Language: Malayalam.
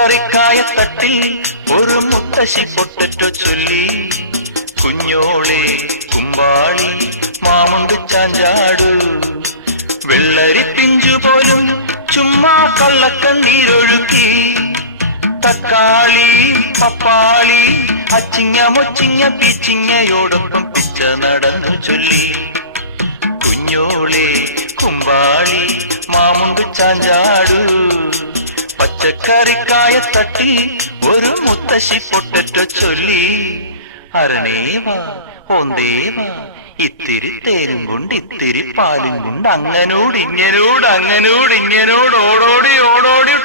പച്ചക്കറിക്കായത്തട്ടിൽ ഒരു മുത്തശ്ശി പൊട്ടറ്റോ ചൊല്ലി. കുഞ്ഞോളെ കുമ്പാളി മാമുണ്ട് ചാഞ്ചാടു, വെള്ളരി പിഞ്ചു പോലും ചുമ്മാ കള്ളക്കണ്ണീരൊഴുക്കി. തക്കാളി പപ്പാളി അച്ചിങ്ങ മൊച്ചിങ്ങ പീച്ചിങ്ങയോടൊപ്പം പിച്ച നടന്നു ചൊല്ലി. കുഞ്ഞോളെ കുമ്പാളി മാമുണ്ട് ചാഞ്ചാടു, പച്ചക്കറിക്കായത്തട്ടിൽ ഒരു മുത്തശ്ശി പൊട്ടറ്റോ ചൊല്ലി. അരണേവാ ഓന്തേവാ ഇത്തിരി തേരും കൊണ്ട് ഇത്തിരി പാലും കൊണ്ട് അങ്ങനോട് ഇങ്ങനോട് അങ്ങനോട് ഇങ്ങനോട് ഓടോടി ഓടോടി